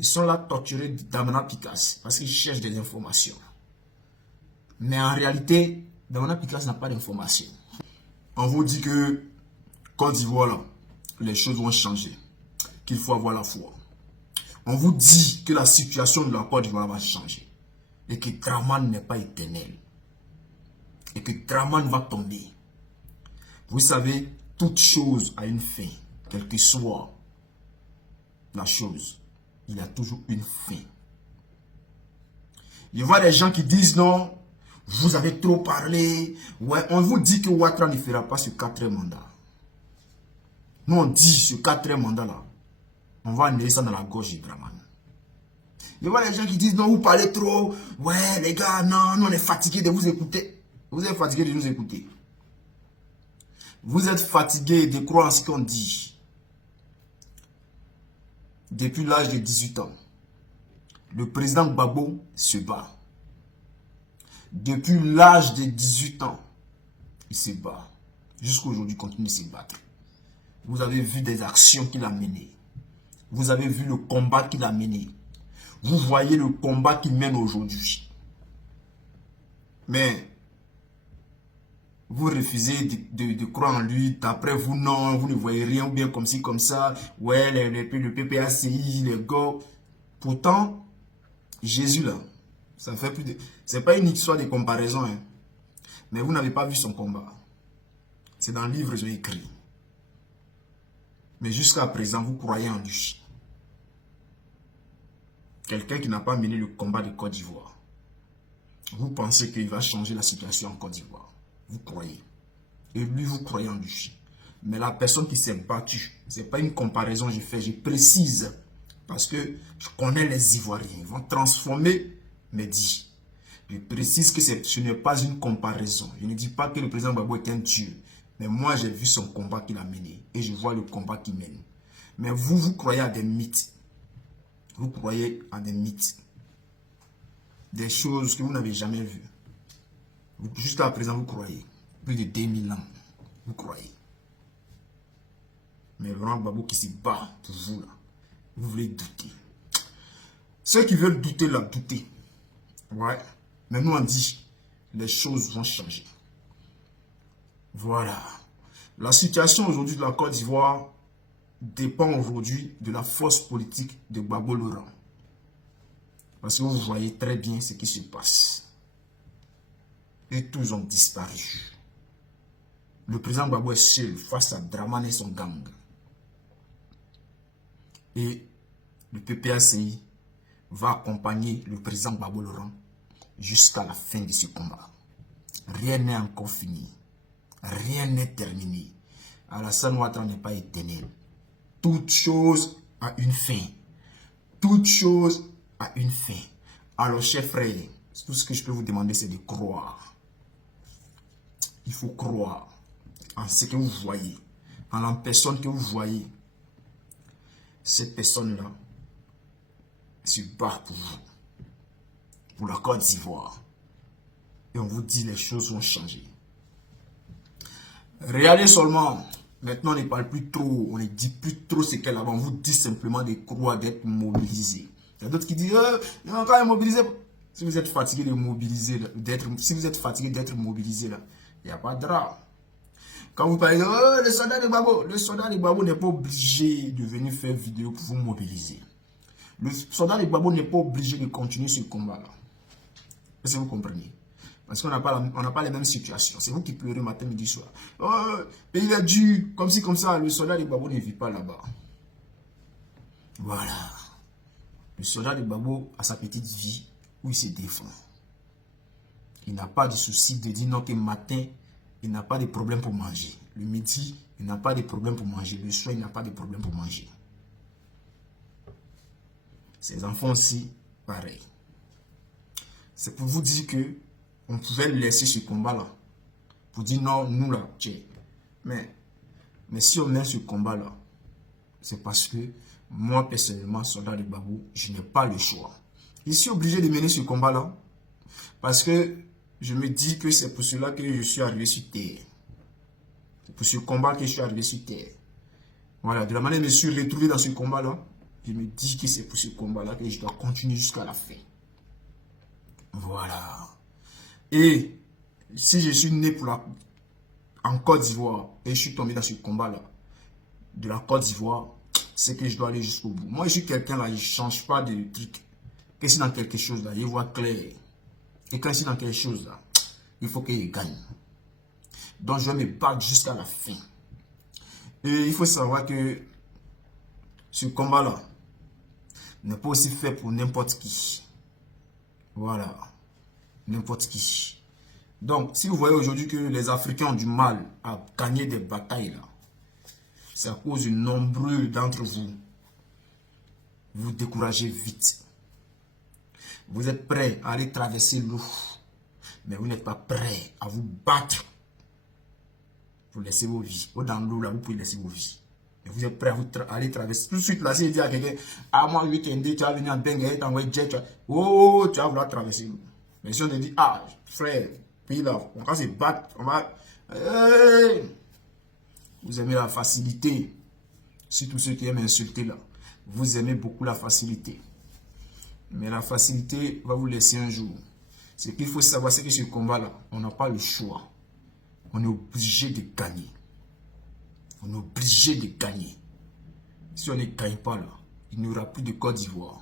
Ils sont là torturés d'Amana Picasse parce qu'ils cherchent des informations. Mais en réalité, Damana Picasse n'a pas d'informations. On vous dit que Côte d'Ivoire, là, les choses vont changer. Qu'il faut avoir la foi. On vous dit que la situation de la Côte d'Ivoire va changer. Et que Draman n'est pas éternel. Et que Draman va tomber. Vous savez, toute chose a une fin. Quelle que soit la chose, il y a toujours une fin. Je vois des gens qui disent non, vous avez trop parlé. Ouais, on vous dit que Ouattara ne fera pas ce 4e mandat. Nous on dit ce 4e mandat là, on va amener ça dans la gorge de Draman. Je vois les gens qui disent non, vous parlez trop. Ouais, les gars, non, nous on est fatigués de vous écouter. Vous êtes fatigués de nous écouter. Vous êtes fatigués de croire en ce qu'on dit. Depuis l'âge de 18 ans, le président Gbagbo se bat. Depuis l'âge de 18 ans, il se bat. Jusqu'à aujourd'hui, il continue de se battre. Vous avez vu des actions qu'il a menées. Vous avez vu le combat qu'il a mené. Vous voyez le combat qu'il mène aujourd'hui. Mais vous refusez de croire en lui. D'après vous, non, vous ne voyez rien, ou bien comme ci, comme ça. Ouais, le PPACI, les gars. Pourtant, Jésus là, ça fait plus de... C'est pas une histoire de comparaison. Hein. Mais vous n'avez pas vu son combat. C'est dans le livre que j'ai écrit. Mais jusqu'à présent, vous croyez en lui. Quelqu'un qui n'a pas mené le combat de Côte d'Ivoire. Vous pensez qu'il va changer la situation en Côte d'Ivoire. Vous croyez. Et lui, vous croyez en lui. Mais la personne qui s'est battue, ce n'est pas une comparaison que je fais, je précise. Parce que je connais les Ivoiriens. Ils vont transformer mes dits. Je précise que ce n'est pas une comparaison. Je ne dis pas que le président Gbagbo est un dieu. Mais moi, j'ai vu son combat qu'il a mené. Et je vois le combat qu'il mène. Mais vous, vous croyez à des mythes. Vous croyez à des mythes. Des choses que vous n'avez jamais vues. Jusqu'à présent, vous croyez. Plus de 2000 ans. Vous croyez. Mais Laurent Gbagbo qui se bat pour vous, là. Vous voulez douter. Ceux qui veulent douter, là, douter. Ouais. Mais nous, on dit, les choses vont changer. Voilà. La situation aujourd'hui de la Côte d'Ivoire dépend aujourd'hui de la force politique de Gbagbo Laurent. Parce que vous voyez très bien ce qui se passe. Et tous ont disparu. Le président Gbagbo est seul face à Draman et son gang. Et le PPACI va accompagner le président Gbagbo Laurent jusqu'à la fin de ce combat. Rien n'est encore fini. Rien n'est terminé. Alassane Ouattara n'est pas éternel. Toute chose a une fin. Toute chose a une fin. Alors, chers frères, tout ce que je peux vous demander, c'est de croire. Il faut croire en ce que vous voyez, en la personne que vous voyez. Cette personne-là se bat pour vous, pour la Côte d'Ivoire. Et on vous dit les choses vont changer. Regardez seulement, maintenant on ne parle plus trop, on ne dit plus trop ce qu'elle a. On vous dit simplement de croire, d'être mobilisé. Il y a d'autres qui disent, il y a encore mobilisé. Si vous êtes fatigué de mobiliser, si vous êtes fatigué d'être mobilisé là, il n'y a pas de drame. Quand vous parlez de le soldat de Gbagbo n'est pas obligé de venir faire vidéo pour vous mobiliser. Le soldat de Gbagbo n'est pas obligé de continuer ce combat-là. Est-ce que vous comprenez? Parce qu'on n'a pas les mêmes situations. C'est vous qui pleurez matin, midi, soir. Oh, pays est dur, comme ci, comme ça. Le soldat de Gbagbo ne vit pas là-bas. Voilà. Le soldat de Gbagbo a sa petite vie où il se défend. Il n'a pas de souci de dire non que matin, il n'a pas de problème pour manger. Le midi, il n'a pas de problème pour manger. Le soir, il n'a pas de problème pour manger. Ses enfants aussi, pareil. C'est pour vous dire que on pouvait laisser ce combat-là. Pour dire non, nous là, tiens. Mais si on met ce combat-là, c'est parce que moi, personnellement, soldat de Gbagbo, je n'ai pas le choix. Je suis obligé de mener ce combat-là. Parce que je me dis que c'est pour cela que je suis arrivé sur terre. C'est pour ce combat que je suis arrivé sur terre. Voilà, de la manière dont je me suis retrouvé dans ce combat-là, je me dis que c'est pour ce combat-là que je dois continuer jusqu'à la fin. Voilà. Et si je suis né en Côte d'Ivoire et je suis tombé dans ce combat-là de la Côte d'Ivoire, c'est que je dois aller jusqu'au bout. Moi, je suis quelqu'un là, je ne change pas de truc. Que si dans quelque chose là, je vois clair. Et quand je suis dans quelque chose là, il faut qu'il gagne. Donc, je vais me battre jusqu'à la fin. Et il faut savoir que ce combat-là n'est pas aussi fait pour n'importe qui. Voilà. N'importe qui. Donc, si vous voyez aujourd'hui que les Africains ont du mal à gagner des batailles là, c'est à cause de nombreux d'entre vous. Vous découragez vite. Vous êtes prêts à aller traverser l'eau, mais vous n'êtes pas prêts à vous battre pour laisser vos vies. Ou dans l'eau, là, vous pouvez laisser vos vies. Mais vous êtes prêts à aller traverser. Tout de suite, là, si je dis à quelqu'un, ah, moi, je vais t'aider, tu vas venir en Bengue, t'envoyer jet, oh, tu vas vouloir traverser l'eau. Mais si on te dit, ah, frère, puis là, on va se battre, on va. Vous aimez la facilité. Si tous ceux qui aiment insulter là, vous aimez beaucoup la facilité. Mais la facilité va vous laisser un jour. Ce qu'il faut savoir, c'est que ce combat-là, on n'a pas le choix. On est obligé de gagner. On est obligé de gagner. Si on ne gagne pas là, il n'y aura plus de Côte d'Ivoire.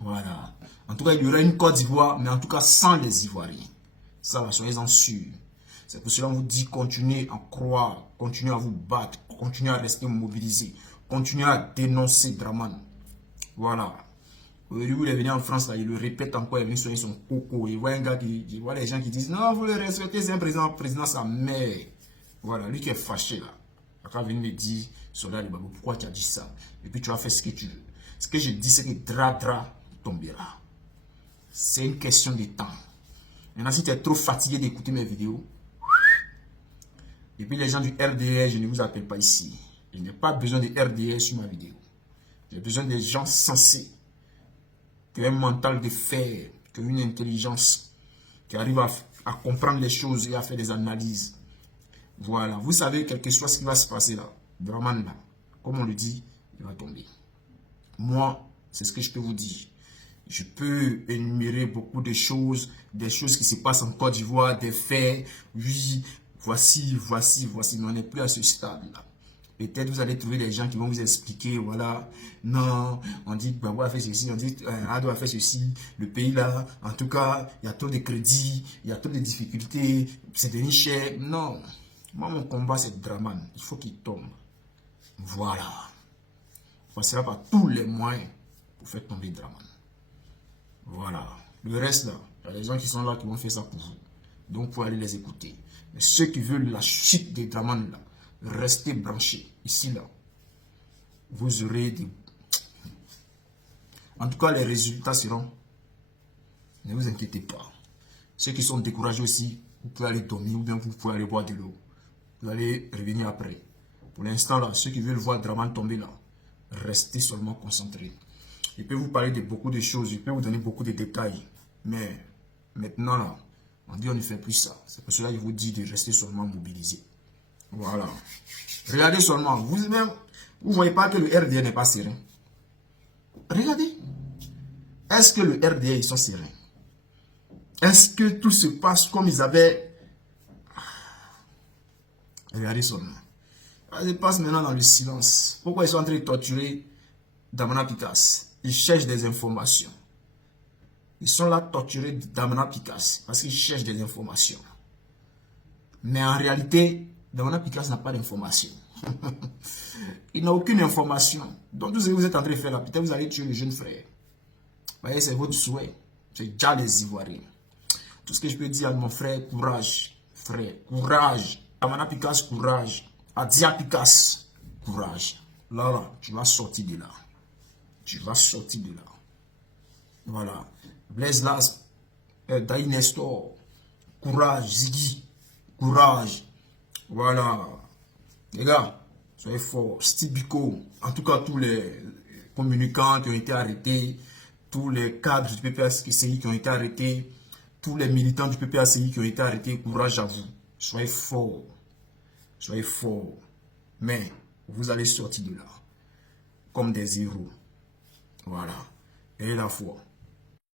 Voilà. En tout cas, il y aura une Côte d'Ivoire, mais en tout cas sans les Ivoiriens. Ça, soyez-en sûrs. C'est pour cela qu'on vous dit, continuez à croire, continuez à vous battre, continuez à rester mobilisé, continuez à dénoncer Draman. Voilà. Aujourd'hui, il est venu en France, là, il le répète encore, il est venu soigner son coco. Il voit un gars il voit les gens qui disent, non, vous le respectez, c'est un président sa mère. Voilà, lui qui est fâché là. Il va venir me dire, Soldat Libabo, pourquoi tu as dit ça? Et puis tu vas faire ce que tu veux. Ce que je dis, c'est que Dra tombera. C'est une question de temps. Maintenant, si tu es trop fatigué d'écouter mes vidéos, et puis les gens du RDR, je ne vous appelle pas ici. Je n'ai pas besoin de RDR sur ma vidéo. J'ai besoin des gens sensés, qui ont un mental de fer, qui ont une intelligence, qui arrivent à comprendre les choses et à faire des analyses. Voilà. Vous savez, quel que soit ce qui va se passer là, Draman là, comme on le dit, il va tomber. Moi, c'est ce que je peux vous dire. Je peux énumérer beaucoup de choses, des choses qui se passent en Côte d'Ivoire, des faits. Oui, voici, mais on n'est plus à ce stade-là. Peut-être vous allez trouver des gens qui vont vous expliquer, voilà, non, on dit que Gbagbo a fait ceci, on dit Ado a fait ceci, le pays là, en tout cas, il y a trop de crédits, il y a trop de difficultés, c'est devenu cher. Non, moi mon combat c'est Draman, il faut qu'il tombe. Voilà. On passera par tous les moyens pour faire tomber Draman. Voilà. Le reste là, il y a des gens qui sont là qui vont faire ça pour vous. Donc, vous pouvez aller les écouter. Mais ceux qui veulent la chute des Draman là, restez branchés. Ici là, vous aurez des... En tout cas, les résultats seront... Ne vous inquiétez pas. Ceux qui sont découragés aussi, vous pouvez aller dormir ou bien vous pouvez aller boire de l'eau. Vous allez revenir après. Pour l'instant là, ceux qui veulent voir Draman tomber là, restez seulement concentrés. Je peux vous parler de beaucoup de choses, je peux vous donner beaucoup de détails. Mais maintenant là, on dit on ne fait plus ça. C'est pour cela que je vous dis de rester seulement mobilisé. Voilà. Regardez seulement. Vous-même, vous ne voyez pas que le RDA n'est pas serein. Regardez. Est-ce que le RDA, ils sont sereins? Est-ce que tout se passe comme ils avaient... Regardez seulement. Ça se passe maintenant dans le silence. Pourquoi ils sont en train de torturer Damana Picasse? Ils cherchent des informations. Ils sont là torturés Damana Picasse parce qu'ils cherchent des informations. Mais en réalité, Damana Picasse n'a pas d'informations. Il n'a aucune information. Donc tout ce que vous êtes en train de faire là, peut-être vous allez tuer le jeune frère. Vous voyez, c'est votre souhait. C'est déjà les Ivoiriens. Tout ce que je peux dire à mon frère, courage. Frère, courage. Damana Picasse, courage. Adia Picasse, courage. Là, tu vas sortir de là. Tu vas sortir de là. Voilà. Blaise Las, Daï Nestor, courage, Ziggy, courage. Voilà. Les gars, soyez forts. Stibiko, en tout cas, tous les communicants qui ont été arrêtés, tous les cadres du PPACI qui ont été arrêtés, tous les militants du PPACI qui ont été arrêtés, courage à vous. Soyez forts. Soyez forts. Mais vous allez sortir de là comme des héros. Voilà. Et la foi.